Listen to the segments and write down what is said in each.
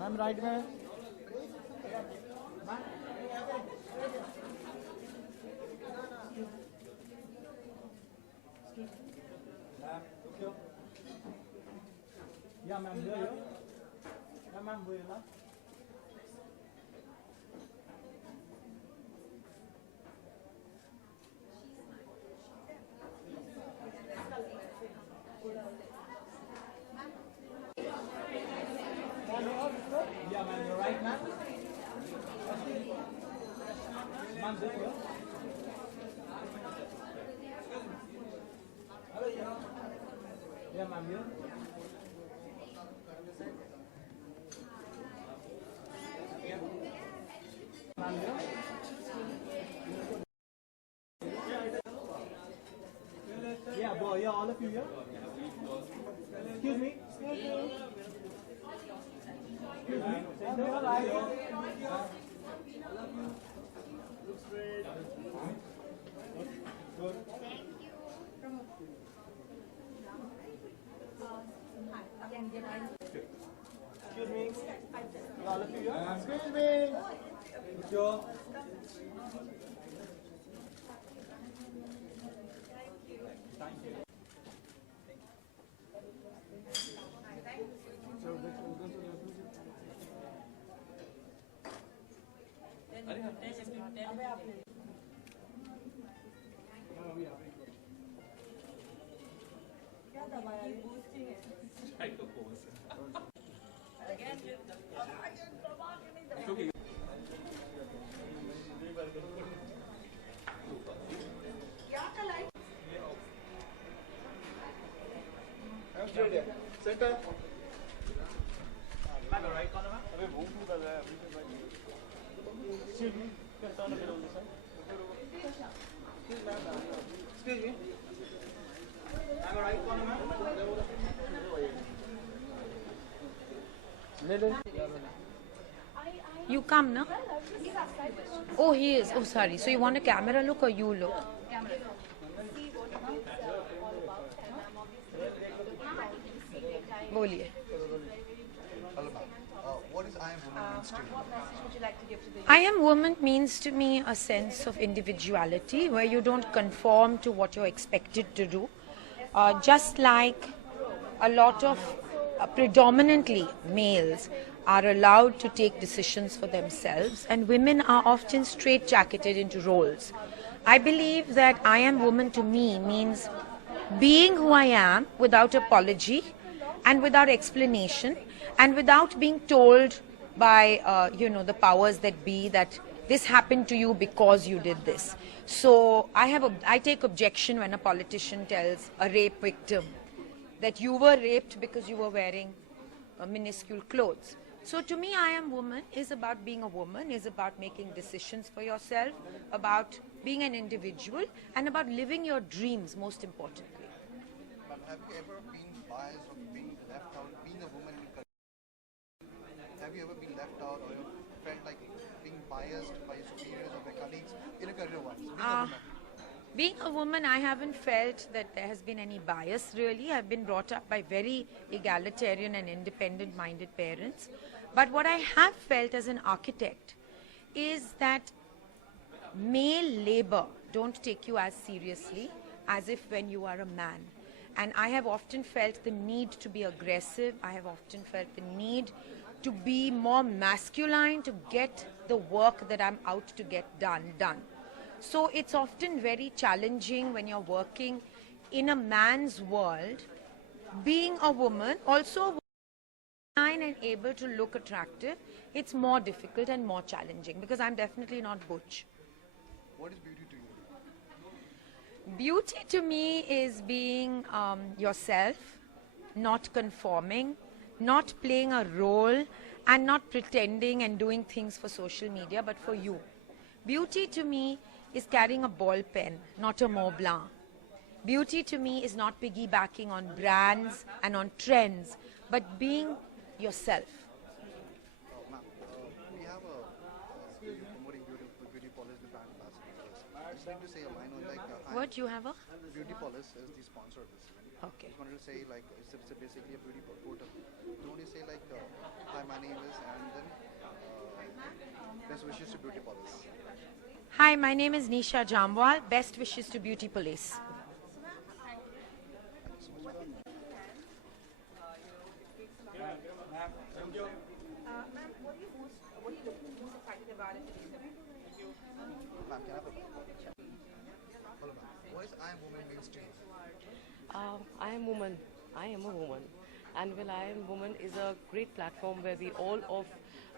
Ma'am right में या ma'am here या मैम वो ना Yeah, ma'am, you're right, ma'am. Ma'am, this way. Yeah, ma'am, here. Ma'am, here. Yeah, boy, yeah, all of you here. Excuse me. Excuse me. All of you here. Excuse me. Sure. Thank you. Center. Ma'am, right corner, ma'am. अबे वो क्यों कर रहा है अभी से भाई? Excuse me. Can turn a bit on this side. Excuse me. I'm a right corner, ma'am. You come, no? Oh, he is. Oh, sorry. So you want a camera look or you look? Camera. बोलिए. What is I am woman means to you? What message would you like to give to the youth? I am woman means to me a sense of individuality where you don't conform to what you're expected to do. Just like a lot of predominantly males are allowed to take decisions for themselves and women are often straitjacketed into roles. I believe that I am woman to me means being who I am without apology and without explanation and without being told by the powers that be that this happened to you because you did this. So I take objection when a politician tells a rape victim that you were raped because you were wearing minuscule clothes. So to me, I am woman is about being a woman, is about making decisions for yourself, about being an individual and about living your dreams most importantly. But have you ever been biased or been left out, being a woman in career? Have you ever been left out or you felt like being biased by your superiors or by colleagues in a career-wise? Being a woman, I haven't felt that there has been any bias really. I've been brought up by very egalitarian and independent-minded parents. But what I have felt as an architect is that male labor don't take you as seriously as if when you are a man. And I have often felt the need to be aggressive. I have often felt the need to be more masculine to get the work that I'm out to get done. So it's often very challenging when you're working in a man's world, being a woman, also fine and able to look attractive. It's more difficult and more challenging because I'm definitely not butch. What is beauty to you? Beauty to me is being yourself, not conforming, not playing a role and not pretending and doing things for social media, but for you. Beauty to me is carrying a ball pen, not a Mont Blanc. Beauty to me is not piggybacking on brands and on trends, but being yourself. Ma'am, we have a promoting beauty policy, the brand ambassadors. just like to say a line on like What, you have a? Beauty Police is the sponsor of this event. Okay. Just wanted to say like it's basically a beauty portal. You want to say like hi, my name is, and then best wishes to Beauty Police. Hi, my name is Nisha Jamwal. Best wishes to Beauty Police. Ma'am, can I have a hello, ma'am. What is I am woman means to you? I am woman. I am a woman. And well, I am woman is a great platform where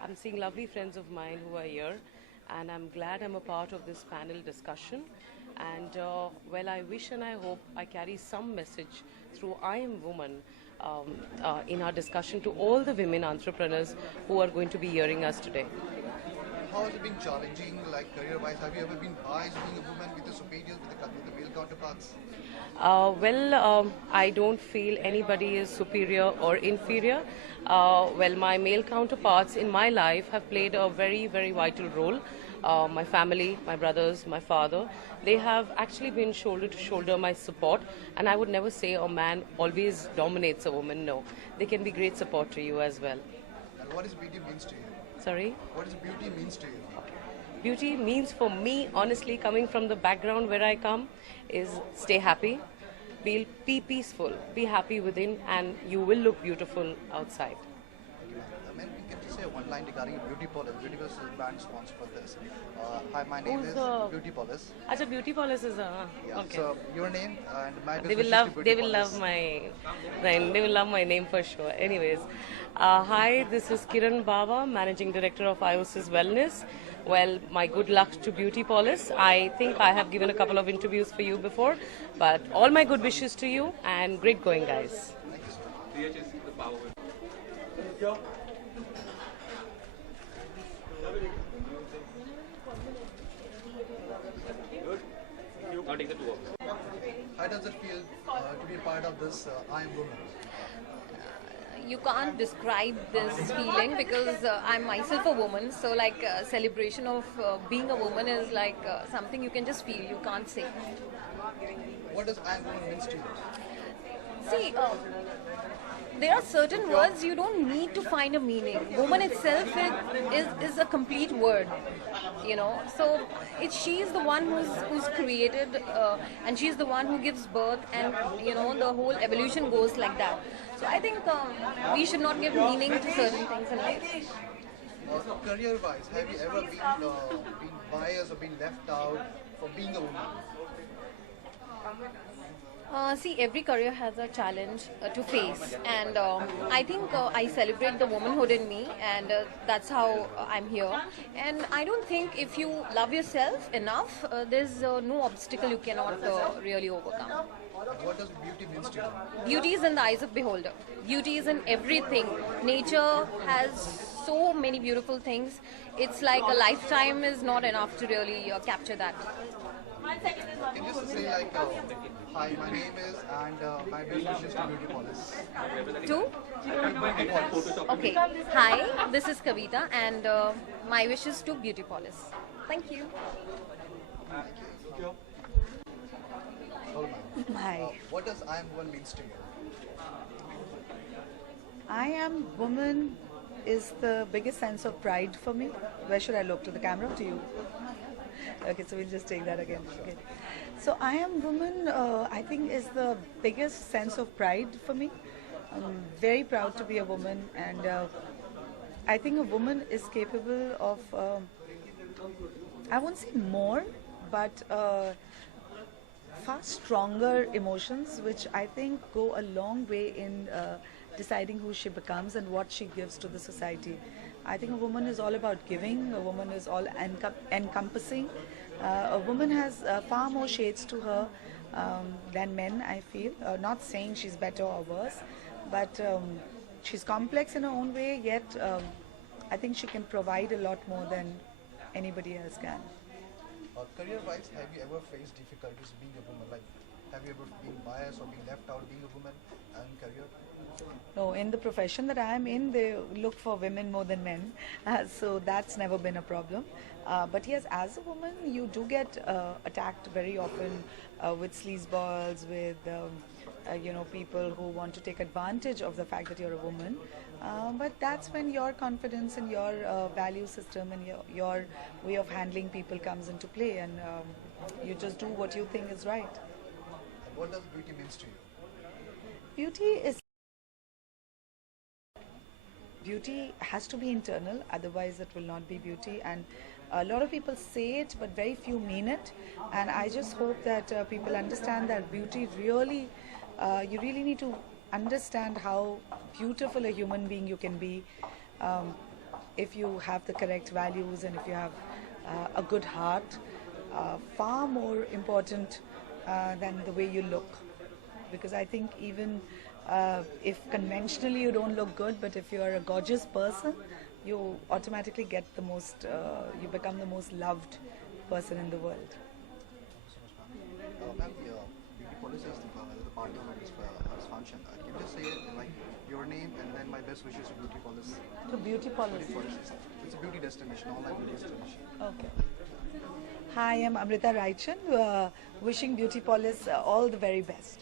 I'm seeing lovely friends of mine who are here, and I'm glad I'm a part of this panel discussion. And well, I wish and I hope I carry some message through I am woman in our discussion to all the women entrepreneurs who are going to be hearing us today. How has it been challenging, like career-wise? Have you ever been biased being a woman with the superiors, with the male counterparts? I don't feel anybody is superior or inferior. Well, my male counterparts in my life have played a very, very vital role. My family, my brothers, my father, they have actually been shoulder to shoulder my support. And I would never say a man always dominates a woman. No, they can be great support to you as well. And what does beauty means to you? Sorry? What does beauty means to you? Beauty means for me, honestly, coming from the background where I come, is stay happy, be peaceful, be happy within, and you will look beautiful outside. Ma'am, we can just say one line regarding Beauty Police. Beauty Police is brand sponsor for this. Hi, my name Who's is the- Beauty Police. Acha, beauty policy is Yeah. okay. So your name and my best They will wishes love. to Beauty They will Police. love they will love my name for sure. Anyways, hi, this is Kiran Baba, Managing Director of IOSIS Wellness. Well, my good luck to Beauty Police. I think I have given a couple of interviews for you before, but all my good wishes to you and great going, guys. How does it feel to be a part of this I am woman? You can't describe this feeling because I'm myself a woman. So like celebration of being a woman is like something you can just feel. You can't say. What does I am woman means to you? See, there are certain words you don't need to find a meaning. Woman itself is a complete word, you know. So she's the one who's created, and she's the one who gives birth, and you know the whole evolution goes like that. So I think we should not give meaning to certain things in life. Career-wise, have you ever been biased or been left out for being a woman? See, every career has a challenge to face, and I think I celebrate the womanhood in me, and that's how I'm here. And I don't think if you love yourself enough, there's no obstacle you cannot really overcome. And what does beauty means to you? Beauty is in the eyes of beholder. Beauty is in everything. Nature has so many beautiful things. It's like a lifetime is not enough to really capture that. Can you just say like, hi, my name is, and my best wishes to Beauty Police. Two? Beauty Police. Okay. Hi, this is Kavita, and my wishes to Beauty Police. Thank you. Hello, ma'am. Hi, What does I am woman means to you? I am woman is the biggest sense of pride for me. Where should I look? To the camera or to you? Okay, so we'll just take that again. Okay. So I am woman, I think is the biggest sense of pride for me. I'm very proud to be a woman, and I think a woman is capable of, I won't say more, but far stronger emotions, which I think go a long way in deciding who she becomes and what she gives to the society. I think a woman is all about giving, a woman is all encompassing. A woman has far more shades to her than men, I feel. Not saying she's better or worse, but she's complex in her own way, yet I think she can provide a lot more than anybody else can. Career-wise, have you ever faced difficulties being a woman? Like, Have you ever been biased or been left out being a woman and career? No, in the profession that I am in, they look for women more than men, so that's never been a problem. But yes, as a woman, you do get attacked very often with sleazeballs, with people who want to take advantage of the fact that you're a woman. But that's when your confidence and your value system and your way of handling people comes into play, and you just do what you think is right. And what does beauty means to you? Beauty has to be internal, otherwise it will not be beauty. And a lot of people say it, but very few mean it. And I just hope that people understand that beauty really, you really need to understand how beautiful a human being you can be if you have the correct values and if you have a good heart. Far more important than the way you look. Because I think even if conventionally you don't look good, but if you're a gorgeous person, you automatically get the most, you become the most loved person in the world. Ma'am, beauty policy is the partner of this function. Can you just say like your name and then my best wishes to beauty policy? To beauty policy. It's a beauty destination, online beauty destination. Okay. Hi, I'm Amrita Raichan, wishing Beauty Police all the very best.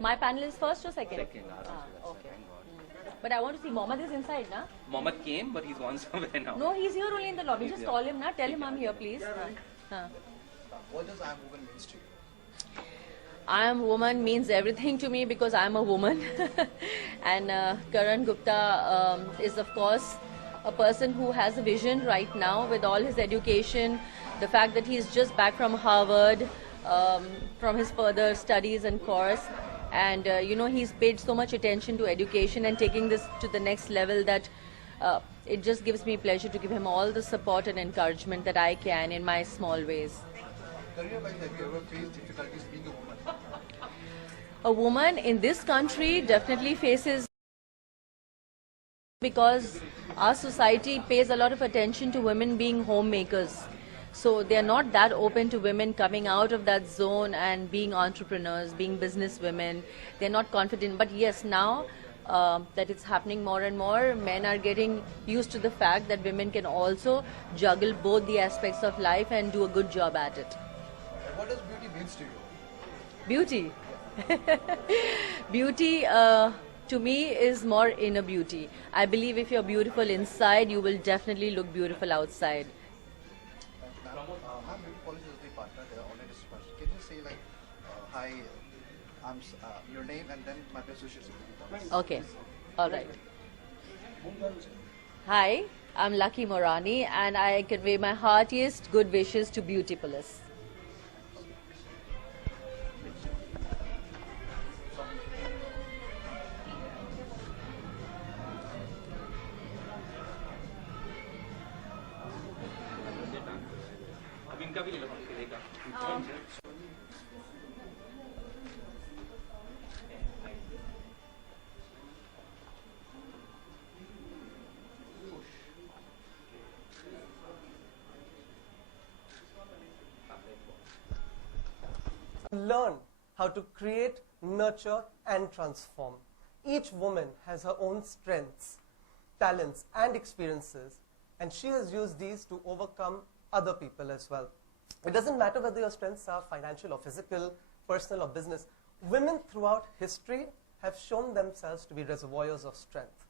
My panel is first or second? Second. Okay. But I want to see Mohammed is inside, na? Mohammed came, but he's gone somewhere now. No, he's here only in the lobby. Just call him, na? Tell him I'm here, please. What does I am woman means to you? I am woman means everything to me because I'm a woman. And Karan Gupta is, of course, a person who has a vision right now with all his education. The fact that he's just back from Harvard, from his further studies and course. And, he's paid so much attention to education and taking this to the next level that it just gives me pleasure to give him all the support and encouragement that I can in my small ways. Career-wise, have you ever faced difficulties being a woman? A woman in this country definitely faces, because our society pays a lot of attention to women being homemakers. So they are not that open to women coming out of that zone and being entrepreneurs, being business women. They're not confident. But yes, now that it's happening more and more, men are getting used to the fact that women can also juggle both the aspects of life and do a good job at it. And what does beauty means to you? Beauty. Beauty to me is more inner beauty. I believe if you're beautiful inside, you will definitely look beautiful outside. Ma'am, how beauty college is the partner there already discussed. Can you say like, hi, your name and then my best wishes to beauty college? Okay, all right. Hi, I'm Lucky Morani, and I convey my heartiest good wishes to Beautypolis. अब इनका भी ले लो हम देगा Learn how to create, nurture, and transform. Each woman has her own strengths, talents, and experiences, and she has used these to overcome other people as well. It doesn't matter whether your strengths are financial or physical, personal or business. Women throughout history have shown themselves to be reservoirs of strength.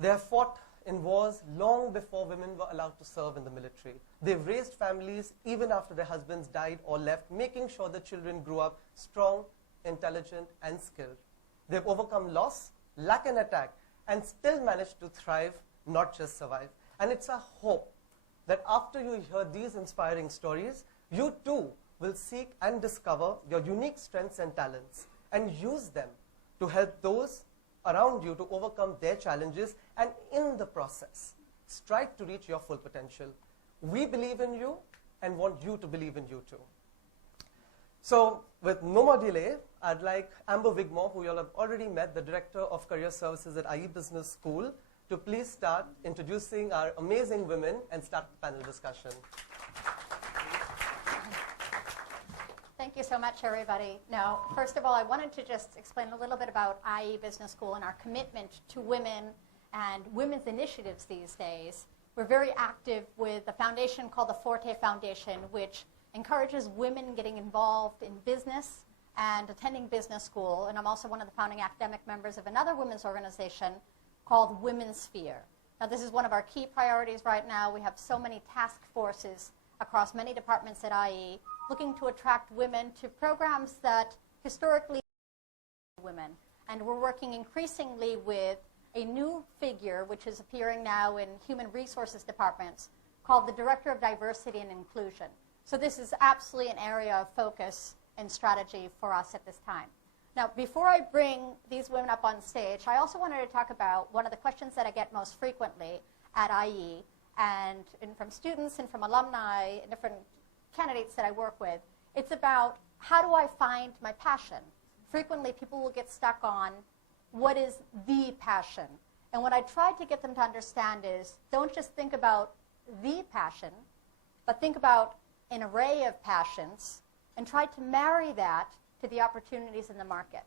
They have fought in wars long before women were allowed to serve in the military. They've raised families even after their husbands died or left, making sure the children grew up strong, intelligent, and skilled. They've overcome loss, lack, and attack, and still managed to thrive, not just survive. And it's our hope that after you hear these inspiring stories, you too will seek and discover your unique strengths and talents and use them to help those around you to overcome their challenges, and in the process, strive to reach your full potential. We believe in you and want you to believe in you too. So, with no more delay, I'd like Amber Wigmore, who you all have already met, the Director of Career Services at IE Business School, to please start introducing our amazing women and start the panel discussion. Thank you so much, everybody. Now, first of all, I wanted to just explain a little bit about IE Business School and our commitment to women and women's initiatives these days. We're very active with a foundation called the Forte Foundation, which encourages women getting involved in business and attending business school. And I'm also one of the founding academic members of another women's organization called Women's Sphere. Now, this is one of our key priorities right now. We have so many task forces across many departments at IE, looking to attract women to programs that historically women. And we're working increasingly with a new figure, which is appearing now in human resources departments, called the Director of Diversity and Inclusion. So this is absolutely an area of focus and strategy for us at this time. Now, before I bring these women up on stage, I also wanted to talk about one of the questions that I get most frequently at IE, and from students and from alumni and different candidates that I work with. It's about, how do I find my passion? Frequently, people will get stuck on, what is the passion? And what I try to get them to understand is, don't just think about the passion, but think about an array of passions and try to marry that to the opportunities in the market.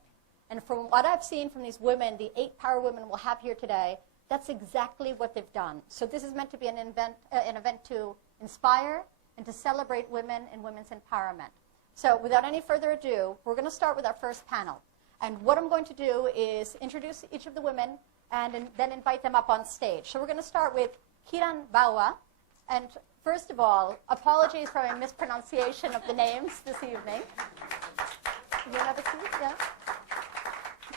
And from what I've seen from these women, the 8 power women we'll have here today, that's exactly what they've done. So this is meant to be an event to inspire and to celebrate women and women's empowerment. So without any further ado, we're going to start with our first panel. And what I'm going to do is introduce each of the women and then invite them up on stage. So we're going to start with Karan Bawa. And first of all, apologies for my mispronunciation of the names this evening. You have a seat? Yeah.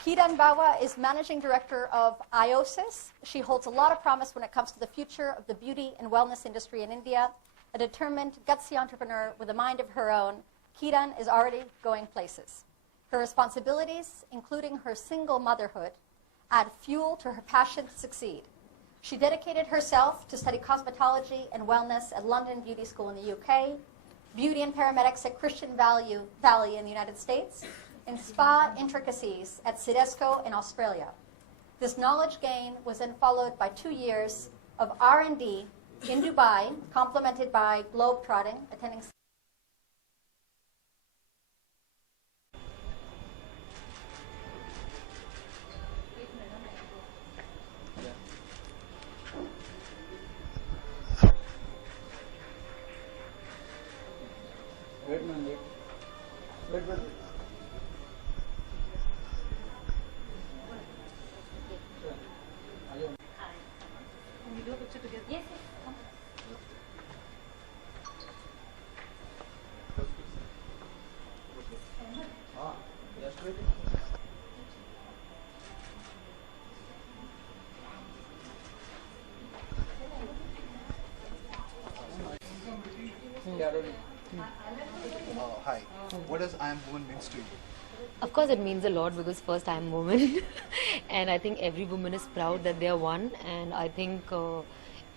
Karan Bawa is Managing Director of IOSIS. She holds a lot of promise when it comes to the future of the beauty and wellness industry in India. A determined, gutsy entrepreneur with a mind of her own, Karan is already going places. Her responsibilities, including her single motherhood, add fuel to her passion to succeed. She dedicated herself to study cosmetology and wellness at London Beauty School in the UK, beauty and paramedics at Christian Valley in the United States, and spa intricacies at Sidesco in Australia. This knowledge gain was then followed by 2 years of R&D in Dubai, complemented by globetrotting, attending What does I am woman means to you? Of course, it means a lot because first I'm a woman, and I think every woman is proud that they are one, and I think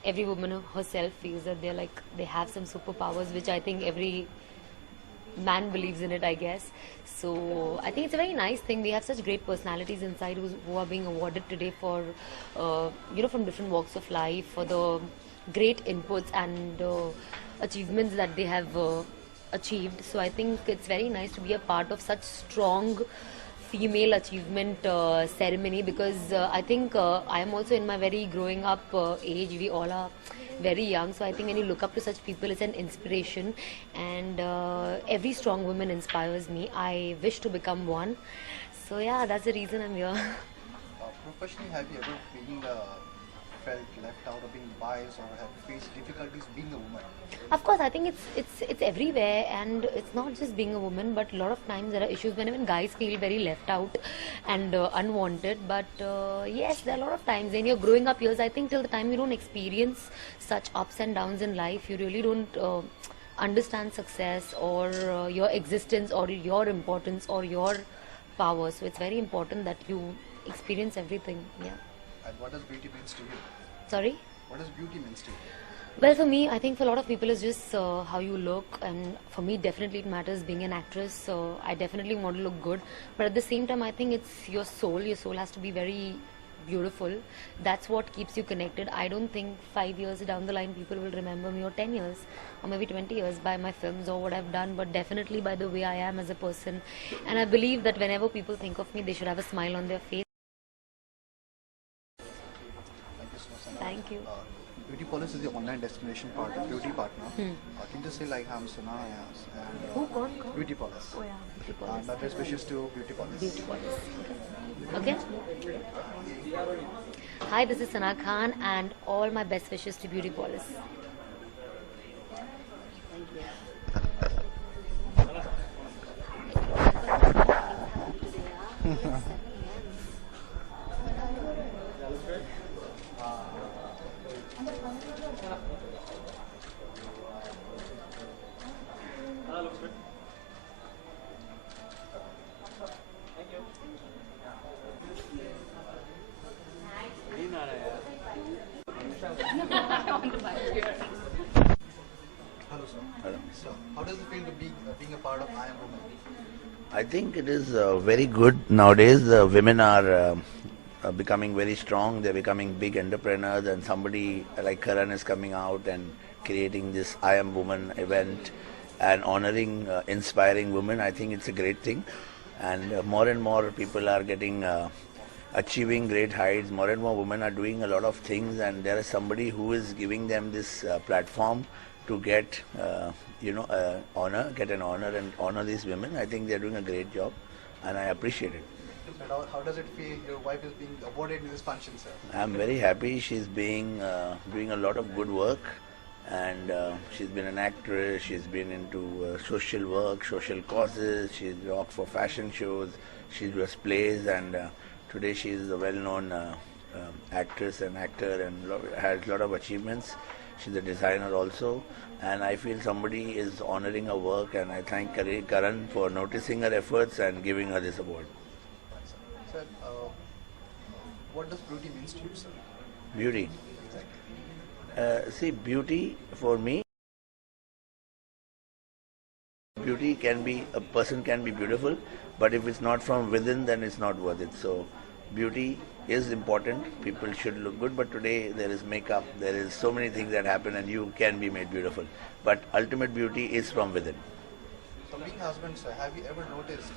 every woman herself feels that they have some superpowers, which I think every man believes in it, I guess. So I think it's a very nice thing. We have such great personalities inside who are being awarded today for, from different walks of life for the great inputs and achievements that they have achieved. So I think it's very nice to be a part of such strong female achievement ceremony because I think I am also in my very growing up age. We all are very young, so I think when you look up to such people, it's an inspiration, and every strong woman inspires me. I wish to become one. So yeah, that's the reason I'm here. Professionally, have you ever been felt left out or being biased or have faced difficulties being a woman? Of course, I think it's everywhere, and it's not just being a woman, but a lot of times there are issues when even guys feel very left out and unwanted. But yes, there are a lot of times in your growing up years, I think till the time you don't experience such ups and downs in life, you really don't understand success or your existence or your importance or your power. So it's very important that you experience everything. Yeah. And what does beauty means to you? Sorry? What does beauty means to you? Well, for me, I think for a lot of people it's just how you look, and for me definitely it matters being an actress, so I definitely want to look good, but at the same time I think it's your soul has to be very beautiful. That's what keeps you connected. I don't think 5 years down the line people will remember me, or 10 years or maybe 20 years by my films or what I've done, but definitely by the way I am as a person. And I believe that whenever people think of me, they should have a smile on their face. Thank you. Beauty Police is the online destination beauty partner. Can you just say like I'm Sana and Who gone? Beauty Police. Oh yeah, Beauty Police. And my best wishes to Beauty Police. Beauty Police. Okay. Hi, this is Sana Khan, and all my best wishes to Beauty Police. Hello sir. Hello. So how does it feel to be being a part of I Am Woman? I think it is very good nowadays. Women are becoming very strong. They're becoming big entrepreneurs, and somebody like Karan is coming out and creating this I Am Woman event and honoring, inspiring women. I think it's a great thing, and more people are getting achieving great heights. More and more women are doing a lot of things, and there is somebody who is giving them this platform to get honor, get an honor and honor these women. I think they're doing a great job, and I appreciate it. And how does it feel your wife is being awarded in this function, sir? I'm very happy. She's being doing a lot of good work, and she's been an actress. She's been into social work, social causes. She's worked for fashion shows. She does plays, and today she is a well-known actress and actor, and has a lot of achievements. She's a designer also, and I feel somebody is honoring her work, and I thank Karan for noticing her efforts and giving her this award. Sir, what does beauty means to you, sir? Beauty. See, beauty for me, beauty can be, a person can be beautiful, but if it's not from within, then it's not worth it. So beauty is important. People should look good, but today there is makeup, there is so many things that happen, and you can be made beautiful. But ultimate beauty is from within. So being husband, sir, have you ever noticed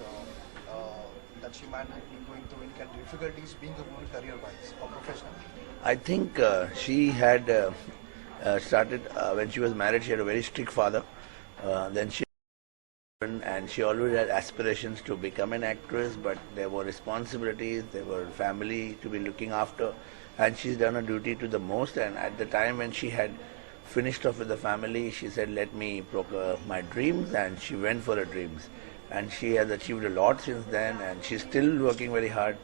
that she might be going through any kind of difficulties being a woman career-wise or professionally? I think she had started, when she was married, she had a very strict father. Then she and she always had aspirations to become an actress, but there were responsibilities, there were family to be looking after, and she's done her duty to the most. And at the time when she had finished off with the family, she said, let me procure my dreams, and she went for her dreams, and she has achieved a lot since then, and she's still working very hard.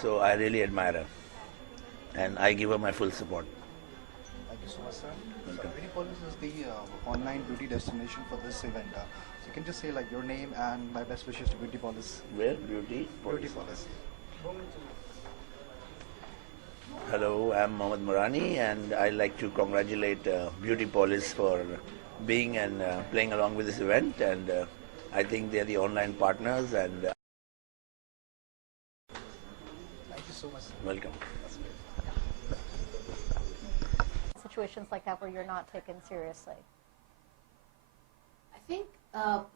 So I really admire her, and I give her my full support. Thank you so much, sir. Beauty Police is the online beauty destination for this event. So can you just say like your name and my best wishes to Beauty Police? Where? Beauty? Beauty Police. Hello, I'm Mohammad Murani, and I'd like to congratulate Beauty Police for being and playing along with this event. And I think they're the online partners. And Thank you so much. welcome. Situations like that where you're not taken seriously. I think,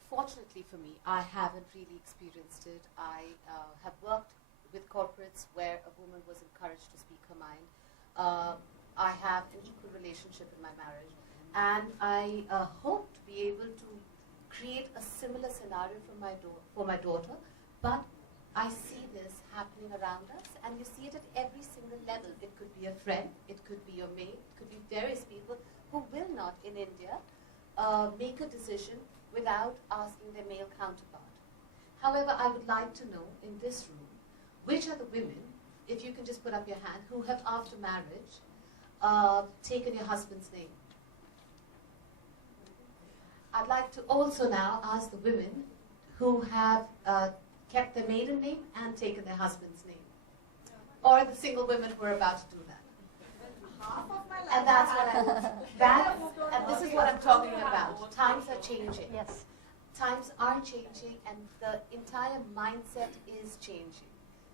fortunately for me, I haven't really experienced it. I have worked with corporates where a woman was encouraged to speak her mind. I have an equal relationship in my marriage, and I hope to be able to create a similar scenario for my daughter. But I see this happening around us, and you see it at every single level. It could be a friend, it could be your mate, it could be various people who will not in India make a decision without asking their male counterpart. However, I would like to know in this room, which are the women, if you can just put up your hand, who have after marriage taken your husband's name? I'd like to also now ask the women who have kept their maiden name and taken their husband's name. Or the single women who are about to do that. And that's what and this is what I'm talking about. Times are changing. Yes. Times are changing, and the entire mindset is changing.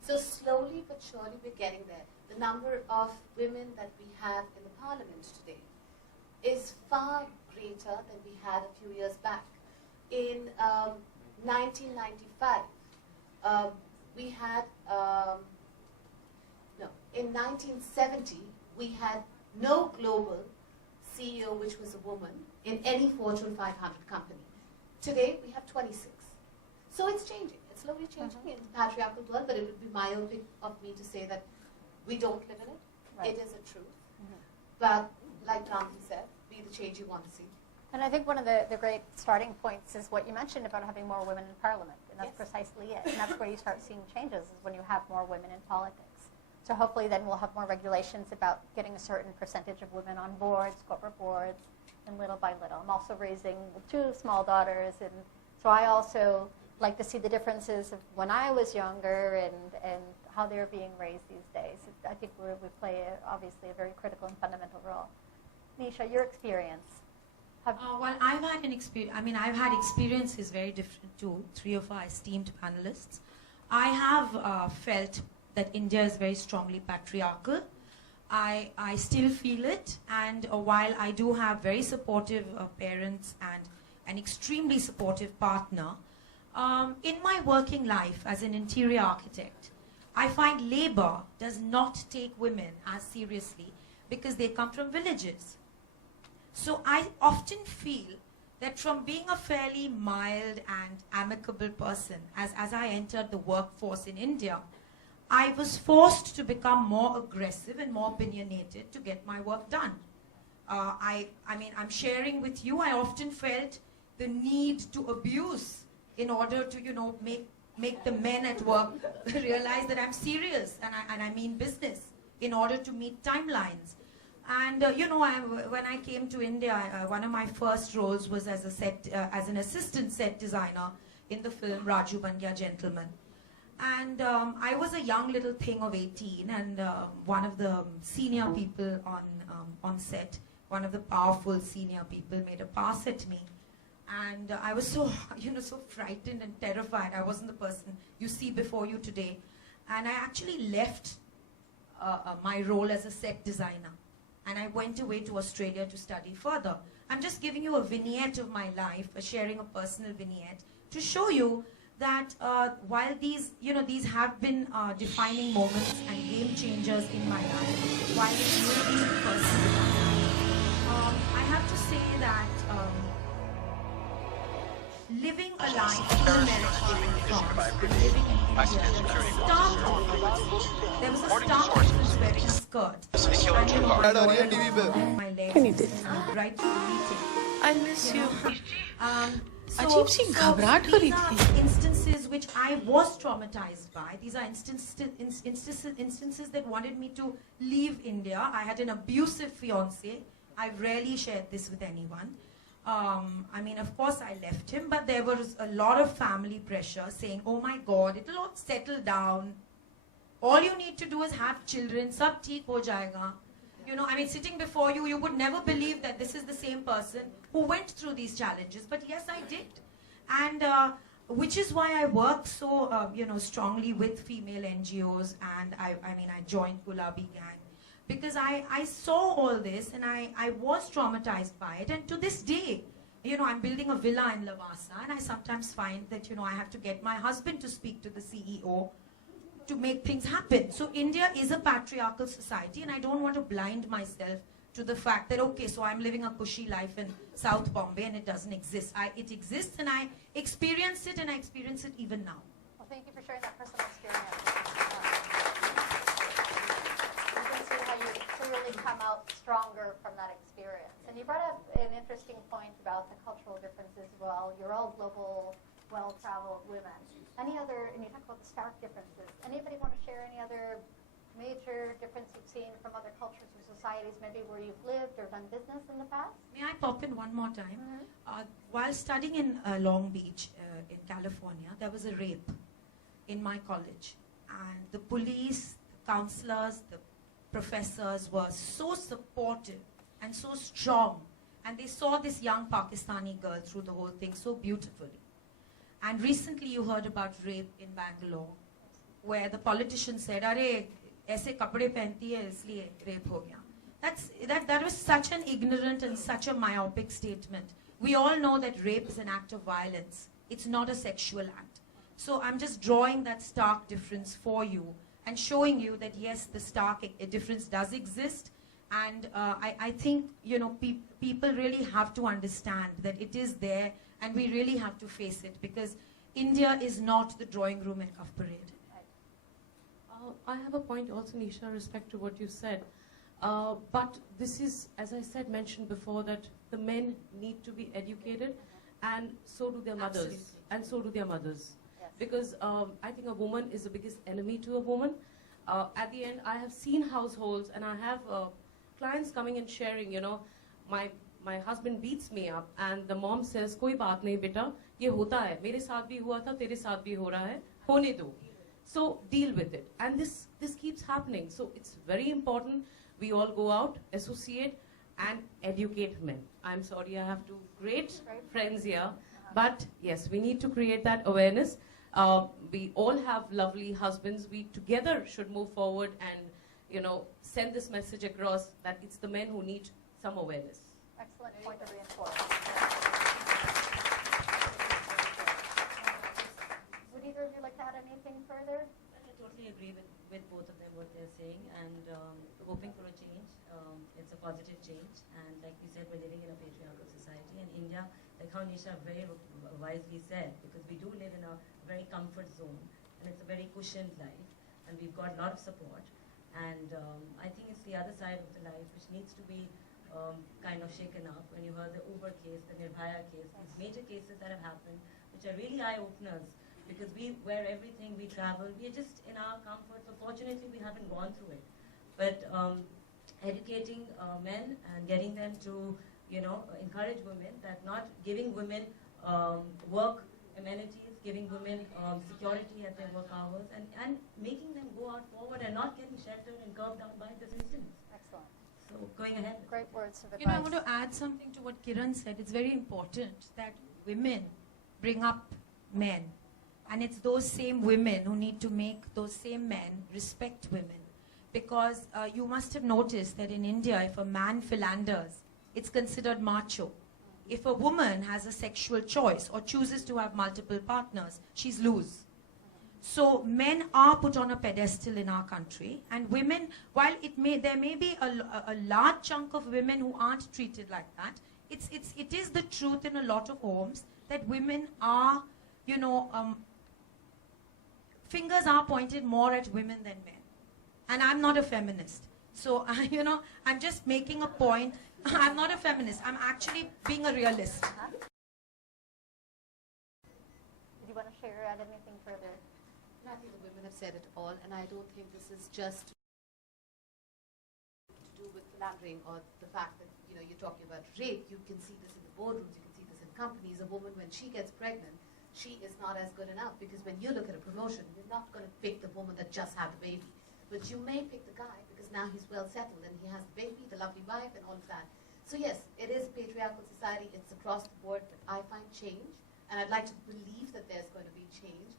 So slowly but surely we're getting there. The number of women that we have in the parliament today is far greater than we had a few years back. In 1995, we had, in 1970, we had no global CEO which was a woman in any Fortune 500 company. Today, we have 26. So it's changing. It's slowly changing in the patriarchal world, but it would be myopic of me to say that we don't live in it. Right. It is a truth. But like Jonathan said, be the change you want to see. And I think one of the great starting points is what you mentioned about having more women in parliament. And that's precisely it. And that's where you start seeing changes, is when you have more women in politics. So hopefully then we'll have more regulations about getting a certain percentage of women on boards, corporate boards, and little by little. I'm also raising 2 small daughters, and so I also like to see the differences of when I was younger and how they're being raised these days. I think we play, obviously, a very critical and fundamental role. Nisha, your experience? Well, I've had an experience. I mean, I've had experiences very different to 3 of our esteemed panelists. I have felt that India is very strongly patriarchal. I still feel it, and while I do have very supportive parents and an extremely supportive partner, in my working life as an interior architect, I find labor does not take women as seriously because they come from villages. So I often feel that from being a fairly mild and amicable person, as I entered the workforce in India, I was forced to become more aggressive and more opinionated to get my work done. I mean, I'm sharing with you, I often felt the need to abuse in order to, make the men at work realize that I'm serious and I mean business in order to meet timelines. And, when I came to India, one of my first roles was as an assistant set designer in the film Raju Bandya Gentleman. And I was a young little thing of 18, and one of the senior people on set, one of the powerful senior people, made a pass at me. And I was so, so frightened and terrified. I wasn't the person you see before you today. And I actually left my role as a set designer. And I went away to Australia to study further. I'm just giving you a vignette of my life, sharing a personal vignette, to show you that while these have been defining moments and game changers in my life, while it may be personal, I have to say that living a life in America and France and living in India, there was a stark difference wearing a skirt. My legs right through the meeting. I miss you. So these are instances which I was traumatized by. These are instances that wanted me to leave India. I had an abusive fiancé. I rarely shared this with anyone. I mean, of course, I left him, but there was a lot of family pressure saying, oh my God, it'll all settle down. All you need to do is have children, sab theek ho jayega. You know, I mean, sitting before you, you would never believe that this is the same person who went through these challenges. But yes, I did. And which is why I work so, you know, strongly with female NGOs. And I mean, I joined Gulabi Gang. Because I saw all this and I was traumatized by it. And to this day, you know, I'm building a villa in Lavasa, and I sometimes find that, you know, I have to get my husband to speak to the CEO to make things happen. So India is a patriarchal society, and I don't want to blind myself to the fact that, okay, so I'm living a cushy life in South Bombay and it doesn't exist. It exists, and I experience it, and I experience it even now. Well, thank you for sharing that personal experience. You clearly come out stronger from that experience. And you brought up an interesting point about the cultural differences as well. You're all global, well-traveled women. Any other, and you talk about the stark differences, anybody want to share any other major difference you've seen from other cultures or societies, maybe where you've lived or done business in the past? May I pop in one more time? While studying in Long Beach in California, there was a rape in my college. And the police, the counselors, the professors were so supportive and so strong, and they saw this young Pakistani girl through the whole thing so beautifully. And recently you heard about rape in Bangalore, where the politician said, "Arey, aise kapde pehnti hai, isliye rape ho gaya." That was such an ignorant and such a myopic statement. We all know that rape is an act of violence. It's not a sexual act. So I'm just drawing that stark difference for you, and showing you that yes, the stark difference does exist. And I think, you know, people really have to understand that it is there, and we really have to face it, because India is not the drawing room in Cuff Parade. I have a point also, Nisha, respect to what you said. But this is, as I said, mentioned before, that the men need to be educated, and so do their mothers. Absolutely. And so do their mothers. Because I think a woman is the biggest enemy to a woman. At the end, I have seen households, and I have clients coming and sharing, you know, my husband beats me up, and the mom says, "Koi baat nahi beta, ye hota hai. Mere saath bhi hua tha, tere saath bhi ho raha hai. Hone do." So deal with it. And this keeps happening. So it's very important we all go out, associate, and educate men. I'm sorry, I have two great friends here. But yes, we need to create that awareness. We all have lovely husbands. We together should move forward and, you know, send this message across that it's the men who need some awareness. Excellent point to reinforce. Would either of you like to add anything further? I totally agree with both of them, what they're saying, and hoping for a change. It's a positive change, and like we said, we're living in a patriarchal society, and India, like how Nisha very wisely said, because we do live in a very comfort zone, and it's a very cushioned life, and we've got a lot of support, and I think it's the other side of the life which needs to be kind of shaken up. When you heard the Uber case, the Nirbhaya case, these major cases that have happened, which are really eye-openers, because we wear everything, we travel, we're just in our comfort, so fortunately we haven't gone through it. But educating men and getting them to, you know, encourage women, that not giving women work amenities, giving women security at their work hours, and making them go out forward and not getting sheltered and curved down by the systems. Excellent. So going ahead. Great words of advice. You know, I want to add something to what Kiran said. It's very important that women bring up men. And it's those same women who need to make those same men respect women. Because you must have noticed that in India, if a man philanders, it's considered macho. If a woman has a sexual choice or chooses to have multiple partners, she's loose. So men are put on a pedestal in our country, and women, while there may be a large chunk of women who aren't treated like that, it is the truth in a lot of homes that women are, you know, fingers are pointed more at women than men. And I'm not a feminist. So, you know, I'm just making a point. I'm not a feminist. I'm actually being a realist. Do you want to share or add anything further? I think the women have said it all, and I don't think this is just to do with philandering or the fact that, you know, you're talking about rape. You can see this in the boardrooms. You companies, a woman, when she gets pregnant, she is not as good enough, because when you look at a promotion, you're not going to pick the woman that just had the baby. But you may pick the guy because now he's well settled and he has the baby, the lovely wife, and all of that. So yes, it is a patriarchal society. It's across the board, but I find change, and I'd like to believe that there's going to be change.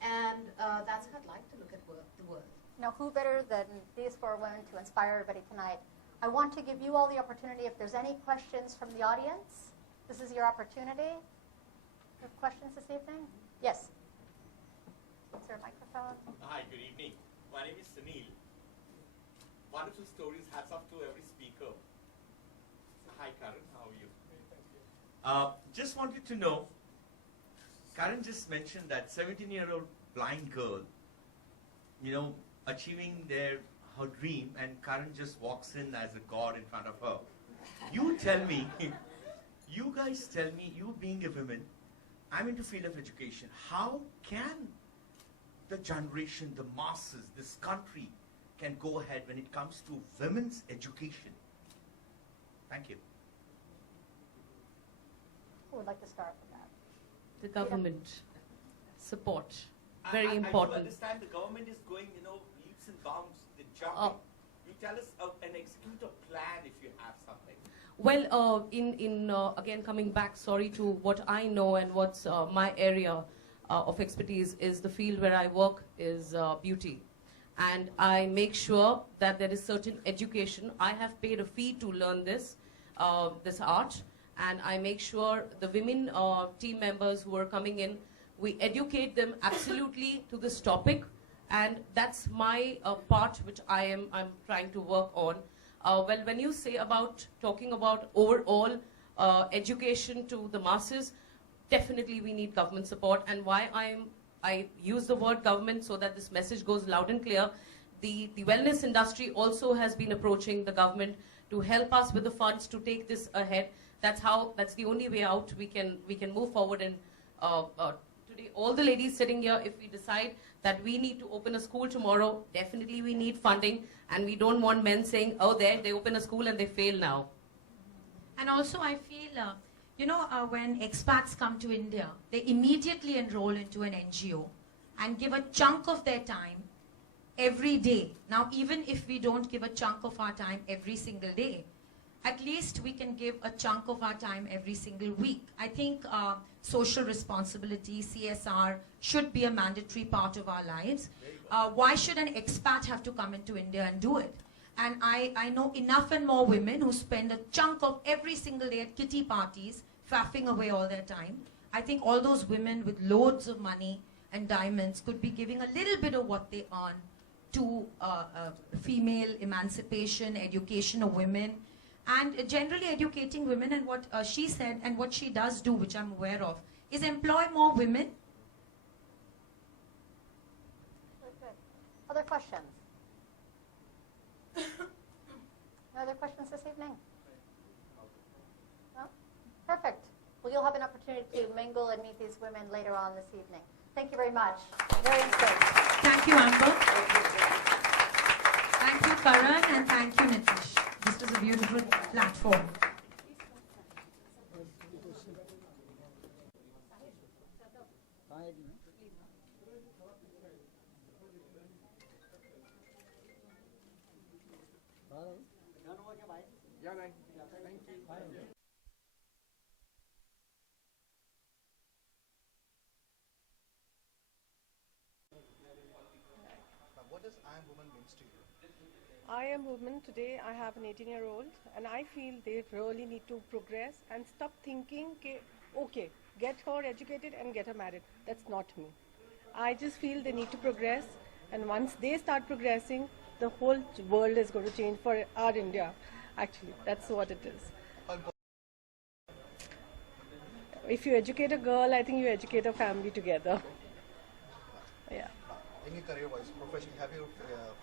And that's how I'd like to look at the world. Now, who better than these four women to inspire everybody tonight? I want to give you all the opportunity, if there's any questions from the audience, this is your opportunity. Have questions this evening? Yes. Is there a microphone? Hi, good evening. My name is Sunil. Wonderful stories, hats off to every speaker. Hi, Karan, how are you? Just wanted to know, Karan just mentioned that 17-year-old blind girl, you know, achieving her dream, and Karan just walks in as a god in front of her. You tell me, you guys tell me, you being a woman, I'm into field of education, how can the generation, the masses, this country can go ahead when it comes to women's education? Thank you. Who would like to start with that? The government support, I very important. do understand the government is going, you know, leaps and bounds, they're jumping. You tell us and execute a plan if you have something. Well, again, coming back, sorry, to what I know and what's my area of expertise is the field where I work is beauty. And I make sure that there is certain education. I have paid a fee to learn this art. And I make sure the women team members who are coming in, we educate them absolutely to this topic. And that's my part which I'm trying to work on. Well, when you say about talking about overall education to the masses, definitely we need government support. And why I use the word government so that this message goes loud and clear. The wellness industry also has been approaching the government to help us with the funds to take this ahead. That's the only way out. We can move forward. And today, all the ladies sitting here, if we decide that we need to open a school tomorrow, definitely we need funding. And we don't want men saying, oh, they open a school and they fail now. And also I feel, when expats come to India, they immediately enroll into an NGO and give a chunk of their time every day. Now, even if we don't give a chunk of our time every single day, at least we can give a chunk of our time every single week. I think social responsibility, CSR, should be a mandatory part of our lives. Why should an expat have to come into India and do it? And I know enough and more women who spend a chunk of every single day at kitty parties, faffing away all their time. I think all those women with loads of money and diamonds could be giving a little bit of what they earn to female emancipation, education of women, and generally educating women. And what she said and what she does do, which I'm aware of, is employ more women. Very good. Other questions? No other questions this evening? No? Perfect. Well, you'll have an opportunity to mingle and meet these women later on this evening. Thank you very much. Very inspiring. Thank you, Amber. Thank you, Karan, and thank you, Nitish. This was a beautiful platform. What does I Am Woman means to you? I am woman. Today I have an 18-year-old and I feel they really need to progress and stop thinking, okay, get her educated and get her married. That's not me. I just feel they need to progress, and once they start progressing, the whole world is going to change for our India. Actually, that's what it is. If you educate a girl, I think you educate a family together. Yeah. In your career-wise, professionally, have you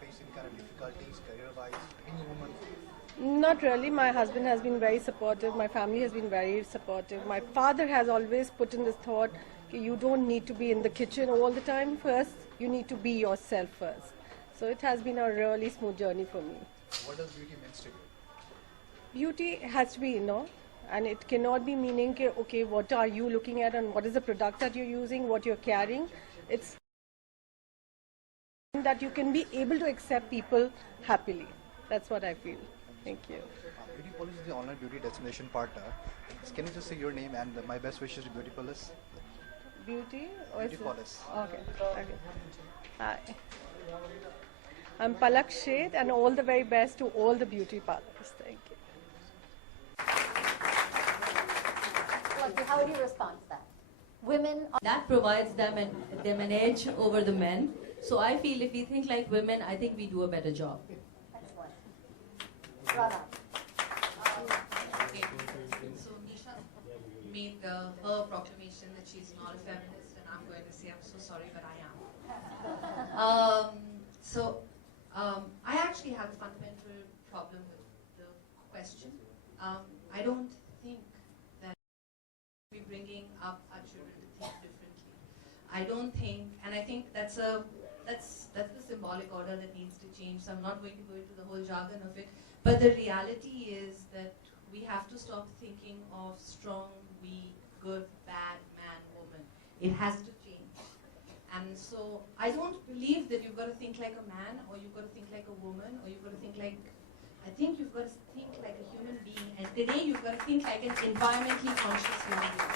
faced any kind of difficulties career-wise, being a woman? Not really. My husband has been very supportive. My family has been very supportive. My father has always put in this thought, you don't need to be in the kitchen all the time first. You need to be yourself first. So it has been a really smooth journey for me. What does beauty mean to you? Beauty has to be, And it cannot be meaning, okay, what are you looking at and what is the product that you're using, what you're carrying. It's that you can be able to accept people happily. That's what I feel. Thank you. Beauty Police is the online beauty destination partner. Can you just say your name and my best wishes to Beauty Police? Beauty? Beauty Police. Okay. Okay. Hi. I'm Palak Sheth, and all the very best to all the beauty parlors. Thank you. How would you respond to that? Women that provides them an edge over the men. So I feel if we think like women, I think we do a better job. Rana. So Nisha made her proclamation that she's not a feminist, and I'm going to say I'm so sorry, but I am. I actually have a fundamental problem with the question. I don't think that we're bringing up our children to think differently. I don't think, and I think that's the symbolic order that needs to change. So I'm not going to go into the whole jargon of it. But the reality is that we have to stop thinking of strong, weak, good, bad, man, woman. It has to change. And so I don't believe that you've got to think like a man, or you've got to think like a woman, or you've got to think like, I think you've got to think like a human being. And today you've got to think like an environmentally conscious human being.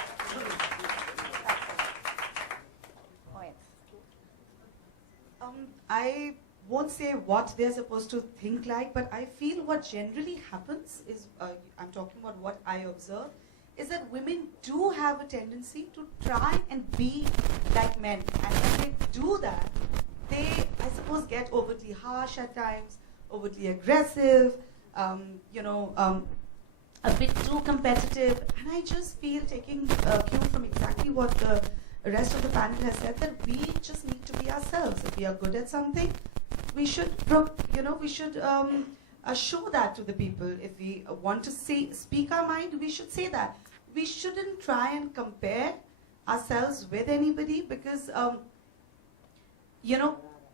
I won't say what they're supposed to think like, but I feel what generally happens is, I'm talking about what I observe, is that women do have a tendency to try and be like men. And when they do that, they, I suppose, get overtly harsh at times, overtly aggressive, a bit too competitive. And I just feel, taking cue from exactly what the rest of the panel has said, that we just need to be ourselves. If we are good at something, we should, show that to the people. If we want to speak our mind, we should say that. We shouldn't try and compare ourselves with anybody, because,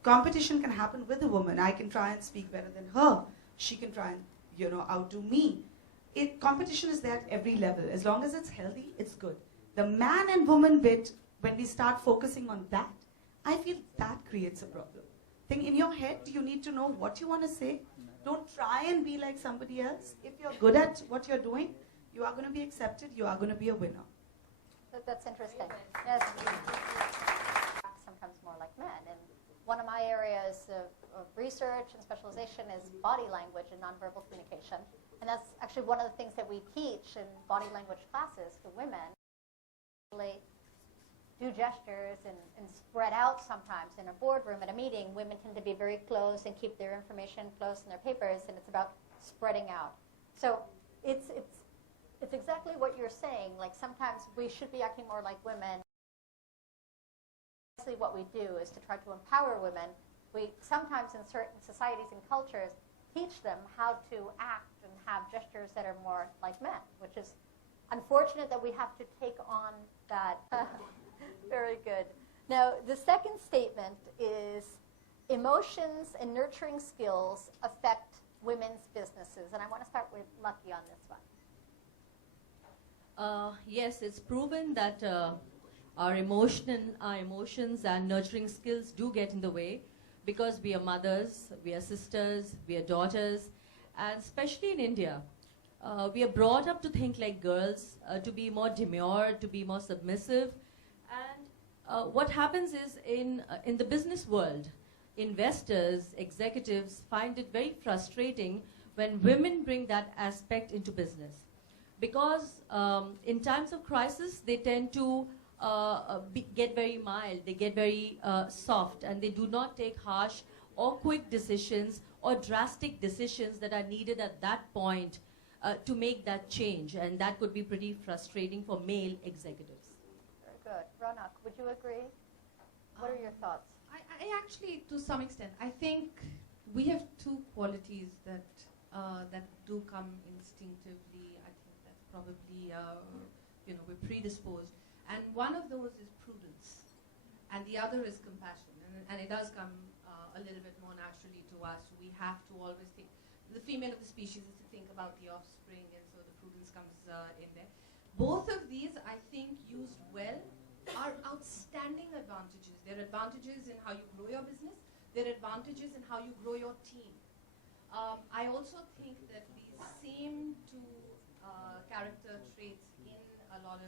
competition can happen with a woman. I can try and speak better than her. She can try and, outdo me. Competition is there at every level. As long as it's healthy, it's good. The man and woman bit, when we start focusing on that, I feel that creates a problem. Think in your head, you need to know what you want to say. Don't try and be like somebody else. If you're good at what you're doing, you are going to be accepted, you are going to be a winner. That's interesting. Yes. Sometimes more like men. And one of my areas of research and specialization is body language and nonverbal communication. And that's actually one of the things that we teach in body language classes for women. Do gestures and spread out sometimes in a boardroom at a meeting. Women tend to be very close and keep their information close in their papers, and it's about spreading out. So it's exactly what you're saying. Like, sometimes we should be acting more like women. Basically what we do is to try to empower women. We sometimes in certain societies and cultures teach them how to act and have gestures that are more like men, which is unfortunate that we have to take on that. Very good. Now, the second statement is emotions and nurturing skills affect women's businesses. And I want to start with Lucky on this one. Yes, it's proven that our emotions and nurturing skills do get in the way, because we are mothers, we are sisters, we are daughters, and especially in India, we are brought up to think like girls, to be more demure, to be more submissive. And what happens is, in the business world, investors, executives find it very frustrating when women bring that aspect into business. Because in times of crisis, they tend to get very mild, they get very soft, and they do not take harsh or quick decisions or drastic decisions that are needed at that point to make that change. And that could be pretty frustrating for male executives. Very good. Ronak, would you agree? What are your thoughts? I actually, to some extent, I think we have two qualities that that do come instinctively. I think that's probably, we're predisposed. And one of those is prudence, and the other is compassion. And it does come a little bit more naturally to us. We have to always think, the female of the species is to think about the offspring, and so the prudence comes in there. Both of these, I think, used well, are outstanding advantages. They're advantages in how you grow your business. They're advantages in how you grow your team. I also think that these same two character traits in a lot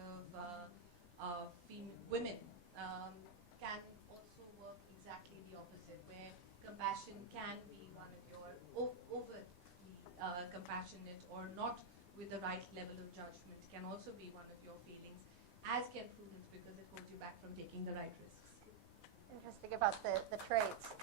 of women can also work exactly the opposite, where compassion can be one of your overtly compassionate or not with the right level of judgment can also be one of your feelings, as can prudence, because it holds you back from taking the right risks. Interesting about the traits.